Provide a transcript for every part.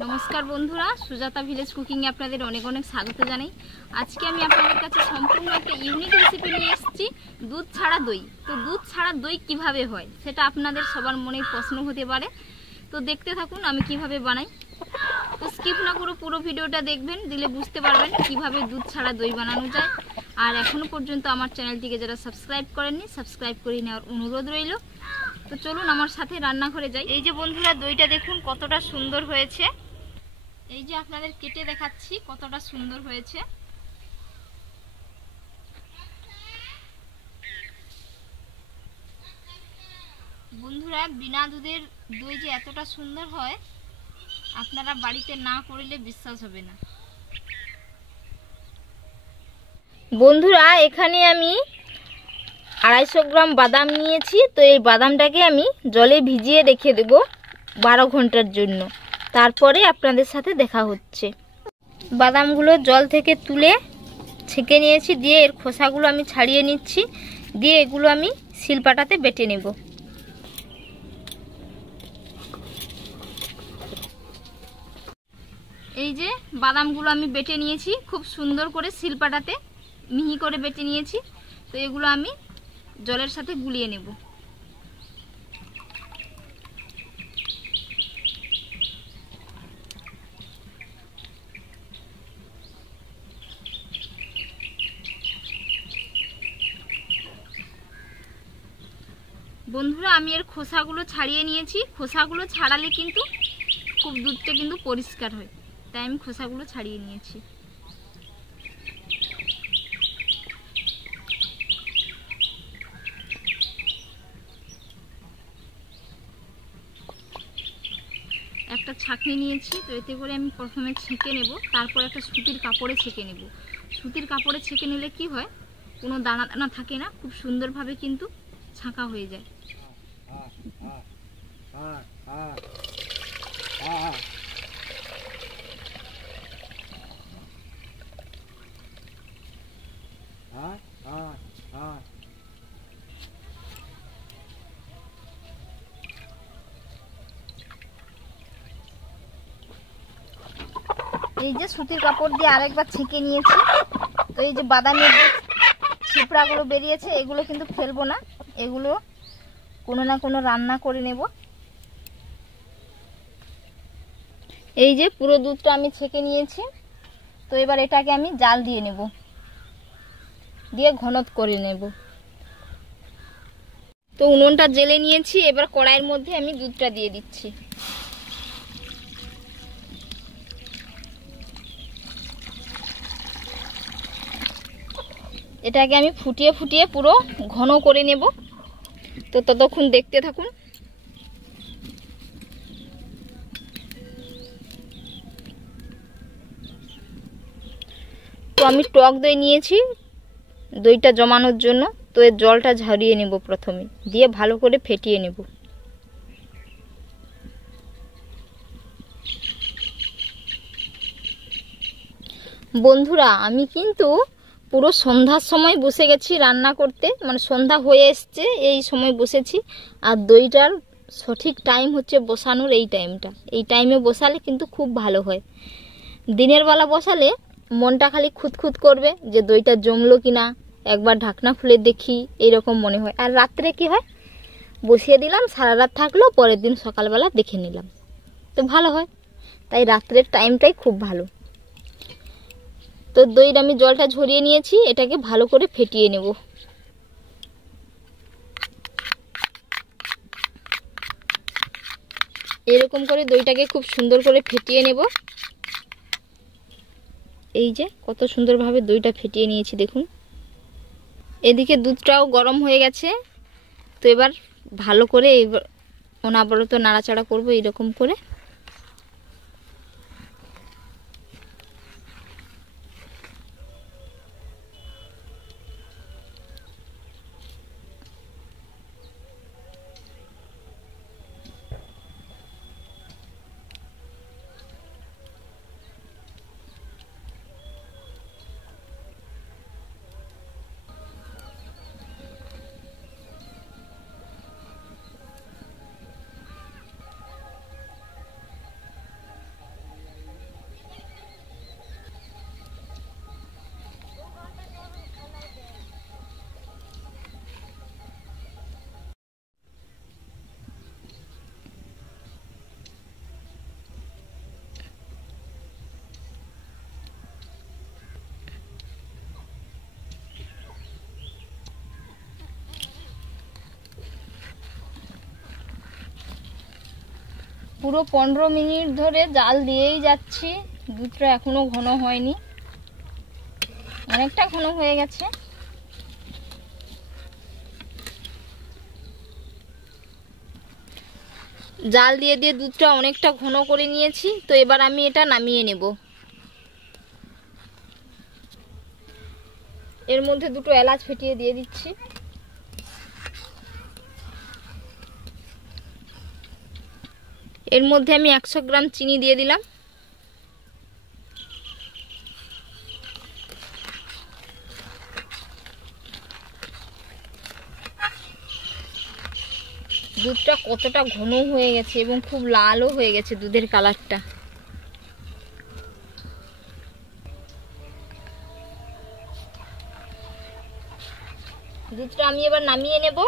नमस्कार बंधुरा Sujata village cooking এ আপনাদের অনেক অনেক স্বাগত জানাই। আজকে আমি আপনাদের কাছে সম্পূর্ণ একটা ইউনিক রেসিপি নিয়ে এসেছি, দুধ ছাড়া দই। তো দুধ ছাড়া দই কিভাবে হয় সেটা আপনাদের সবার মনে প্রশ্ন হতে পারে। তো দেখতে থাকুন আমি কিভাবে বানাই। তো স্কিপ না করে পুরো ভিডিওটা দেখবেন, দিলে বুঝতে পারবেন কিভাবে দুধ ছাড়া দই বানানো যায়। আর এখনো পর্যন্ত আমার চ্যানেলটিকে যারা সাবস্ক্রাইব করেননি সাবস্ক্রাইব করে নেওয়ার অনুরোধ রইল। তো চলুন আমার সাথে রান্নাঘরে যাই। এই যে বন্ধুরা দইটা দেখুন কতটা সুন্দর হয়েছে। এই যে আপনাদের কেটে দেখাচ্ছি কতটা সুন্দর হয়েছে। বন্ধুরা বিনা দুধের দই যে এতটা সুন্দর হয় আপনারা বাড়িতে না করলে বিশ্বাস হবে না। বন্ধুরা এখানে আমি 250 গ্রাম বাদাম নিয়েছি। তো এই বাদামটাকে আমি জলে ভিজিয়ে রেখে দেব 12 ঘন্টার জন্য। তারপরে আপনাদের সাথে দেখা হচ্ছে। বাদামগুলো জল থেকে তুলে ছেঁকে নিয়েছি, দিয়ে এর খোসাগুলো আমি ছাড়িয়ে নিচ্ছি, দিয়ে এগুলো আমি শিলপাটাতে বেটে নেব। এই যে বাদামগুলো আমি বেটে নিয়েছি, খুব সুন্দর করে শিলপাটাতে মিহি করে বেটে নিয়েছি। তো এগুলো আমি জলের সাথে গুলিয়ে নেব। বন্ধুরা আমি এর খোসাগুলো ছাড়িয়ে নিয়েছি। খোসাগুলো ছাড়ালে কিন্তু খুব দুধটা কিন্তু পরিষ্কার হয়, তাই আমি খোসাগুলো ছাড়িয়ে নিয়েছি। একটা ছাঁকনি নিয়েছি, তো এতে করে আমি প্রথমে ছেঁকে নেব, তারপর একটা সুতির কাপড়ে ছেঁকে নেব। সুতির কাপড়ে ছেঁকে নিলে কি হয়, কোনো দানা দানা থাকে না, খুব সুন্দরভাবে কিন্তু ছাঁকা হয়ে যায়। এই যে সুতির কাপড় দিয়ে আরেকবার ছেঁকে নিয়েছি। তো এই যে বাদামের যে ছিপড়াগুলো বেরিয়েছে এগুলো কিন্তু ফেলবো না, এগুলো কোনো না কোনো রান্না করে নেব। এই যে পুরো দুধটা আমি ছেঁকে নিয়েছি। তো এবার এটাকে আমি জাল দিয়ে নেব, দিয়ে ঘনত্ব করে নেব। তো উনুনটা জ্বেলে নিয়েছি, এবার কড়াইয়ের মধ্যে আমি দুধটা দিয়ে দিচ্ছি। এটাকে আমি ফুটিয়ে ফুটিয়ে পুরো ঘন করে নেব। তো ততক্ষণ দেখতে থাকুন। তো আমি টক দই নিয়েছি দইটা জমানোর জন্য। তো এর জলটা ঝরিয়ে নেব প্রথমে, দিয়ে ভালো করে ফেটিয়ে নেব। বন্ধুরা আমি কিন্তু পুরো সন্ধ্যার সময় বসে গেছি রান্না করতে, মানে সন্ধ্যা হয়ে এসছে এই সময় বসেছি। আর দইটার সঠিক টাইম হচ্ছে বসানোর এই টাইমটা। এই টাইমে বসালে কিন্তু খুব ভালো হয়। দিনের বেলা বসালে মনটা খালি খুঁতখুত করবে যে দইটা জমলো কিনা, একবার ঢাকনা খুলে দেখি, এইরকম মনে হয়। আর রাত্রে কি হয়, বসিয়ে দিলাম, সারা রাত থাকলো, পরের দিন সকালবেলা দেখে নিলাম, তো ভালো হয়। তাই রাত্রের টাইমটাই খুব ভালো। তো দইর আমি জলটা ঝরিয়ে নিয়েছি, এটাকে ভালো করে ফেটিয়ে নেব। এরকম করে দইটাকে খুব সুন্দর করে ফেটিয়ে নেব। এই যে কত সুন্দরভাবে দইটা ফেটিয়ে নিয়েছি দেখুন। এদিকে দুধটাও গরম হয়ে গেছে। তো এবার ভালো করে অনবরত নাড়াচাড়া করব এরকম করে। পুরো 15 মিনিট ধরে জাল দিয়েই যাচ্ছি, দুধটা এখনো ঘন হয়নি, অনেকটা ঘন হয়ে গেছে। জাল দিয়ে দিয়ে দুধটা অনেকটা ঘন করে নিয়েছি, তো এবার আমি এটা নামিয়ে নেব। এর মধ্যে দুটো এলাচ ফেটিয়ে দিয়ে দিচ্ছি। এর মধ্যে আমি 100 গ্রাম চিনি দিয়ে দিলাম। দুধটা কতটা ঘন হয়ে গেছে এবং খুব লালও হয়ে গেছে দুধের কালারটা। দুধটা আমি এবার নামিয়ে নেব।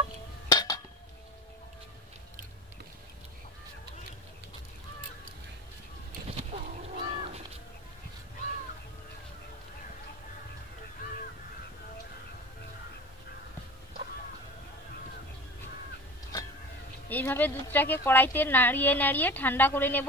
এইভাবে দুধটাকে কড়াইতে নাড়িয়ে নাড়িয়ে ঠান্ডা করে নেব।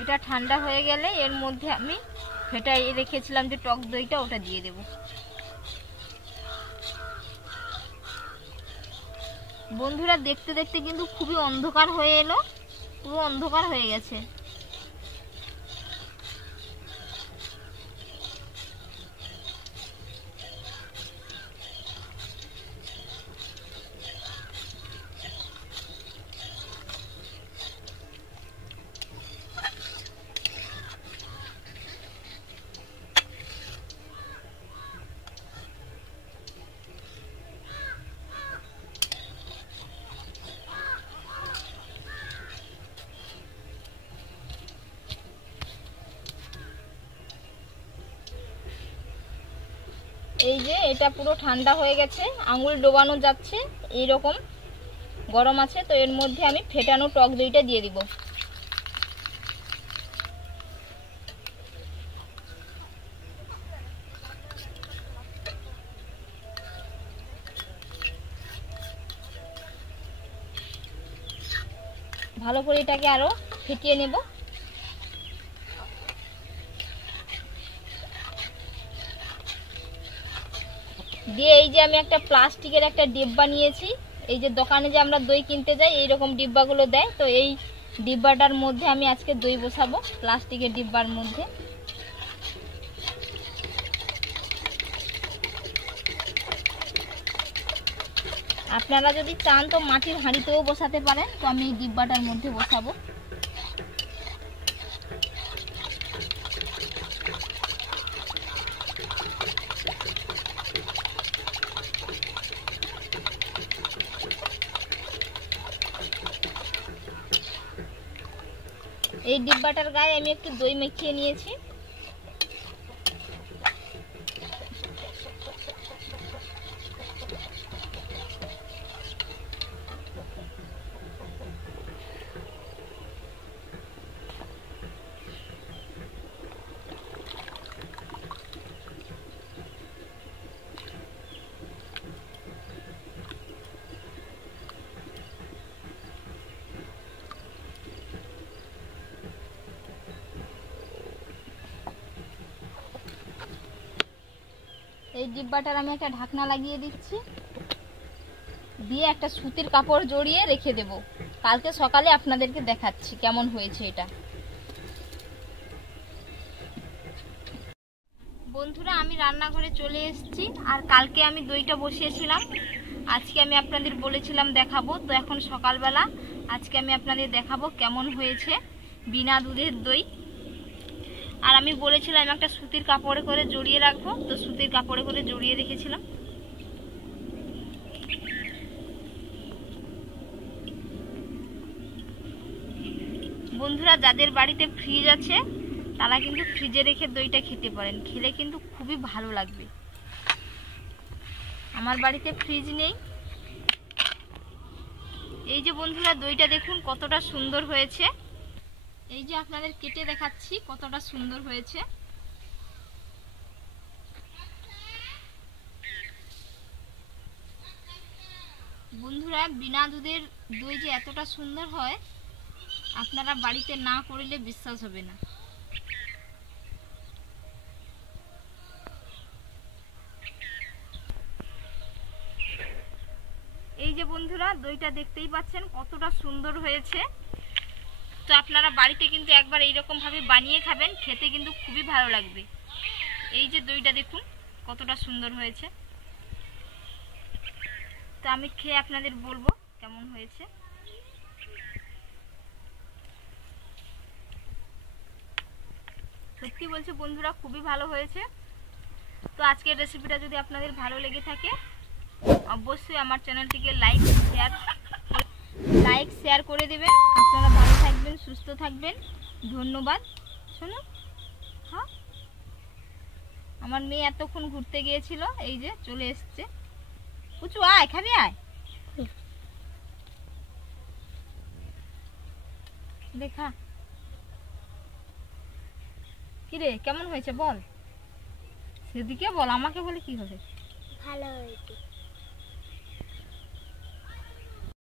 এটা ঠান্ডা হয়ে গেলে এর মধ্যে আমি ফেটাই রেখেছিলাম যে টক দইটা, ওটা দিয়ে দেব। বন্ধুরা দেখতে দেখতে কিন্তু খুবই অন্ধকার হয়ে এলো, পুরো অন্ধকার হয়ে গেছে। এই যে এটা পুরো ঠান্ডা হয়ে গেছে, আঙুল ডোবানো যাচ্ছে, এইরকম গরম আছে। তো এর মধ্যে আমি ফেটানো টক দইটা দিয়ে দিব। ভালো করে এটাকে আরো ফেটিয়ে নেব। দিয়ে এই যে আমি একটা প্লাস্টিকের একটা ডিব্বা নিয়েছি, এই যে দোকানে যে আমরা দই কিনতে যাই এইরকম ডিব্বাগুলো দেয়, তো এই ডিব্বাটার মধ্যে আমি আজকে দই বসাবো, প্লাস্টিকের ডিব্বার মধ্যে। আপনারা যদি চান তো মাটির হাঁড়িতেও বসাতে পারেন, তো আমি এই ডিব্বাটার মধ্যে বসাবো। এই ডিব্বাটার গায়ে আমি একটু দই মেখিয়ে নিয়েছি। এই ডিব্বাটার আমি একটা ঢাকনা লাগিয়ে দিচ্ছি, দিয়ে একটা সুতির কাপড় জড়িয়ে রেখে দেব। কালকে সকালে আপনাদেরকে দেখাচ্ছি কেমন হয়েছে এটা। বন্ধুরা আমি রান্নাঘরে চলে এসেছি, আর কালকে আমি দইটা বসিয়েছিলাম, আজকে আমি আপনাদের বলেছিলাম দেখাবো, তো এখন সকালবেলা আজকে আমি আপনাদের দেখাবো কেমন হয়েছে বিনা দুধের দই। আর আমি বলেছিলাম একটা সুতির কাপড়ে করে জড়িয়ে রাখবো, তো সুতির কাপড়ে করে জড়িয়ে রেখেছিলাম। বন্ধুরা যাদের বাড়িতে ফ্রিজ আছে তারা কিন্তু ফ্রিজে রেখে দইটা খেতে পারেন, খেলে কিন্তু খুবই ভালো লাগবে। আমার বাড়িতে ফ্রিজ নেই। এই যে বন্ধুরা দইটা দেখুন কতটা সুন্দর হয়েছে। এই যে আপনাদের কেটে দেখাচ্ছি কতটা সুন্দর হয়েছে। বন্ধুরা, বিনা দুধের দই যে এতটা সুন্দর হয় আপনারা বাড়িতে না করলে বিশ্বাস হবে না। এই যে বন্ধুরা, দইটা দেখতেই পাচ্ছেন কতটা সুন্দর হয়েছে। তো আপনারা বাড়িতে কিন্তু একবার এইরকম ভাবে বানিয়ে খাবেন, খেতে কিন্তু খুবই ভালো লাগবে। এই যে দইটা দেখুন কতটা সুন্দর হয়েছে। তো আমি খেয়ে আপনাদের বলবো কেমন হয়েছে। সত্যি বলছি বন্ধুরা, খুবই ভালো হয়েছে। তো আজকের রেসিপিটা যদি আপনাদের ভালো লেগে থাকে অবশ্যই আমার চ্যানেলটিকে লাইক শেয়ার করে দেবেন। আপনারা ভালো থাকবেন, সুস্থ থাকবেন। ধন্যবাদ। শোনো, হ্যাঁ, আমার মেয়ে এতক্ষণ ঘুরতে গিয়েছিল, এই যে চলে এসছে। পুচু আয়, খাবি আয়। দেখা কিরে কেমন হয়েছে বল, সেদিকে বল, আমাকে বলে কি হবে। ভালো হয়েছে।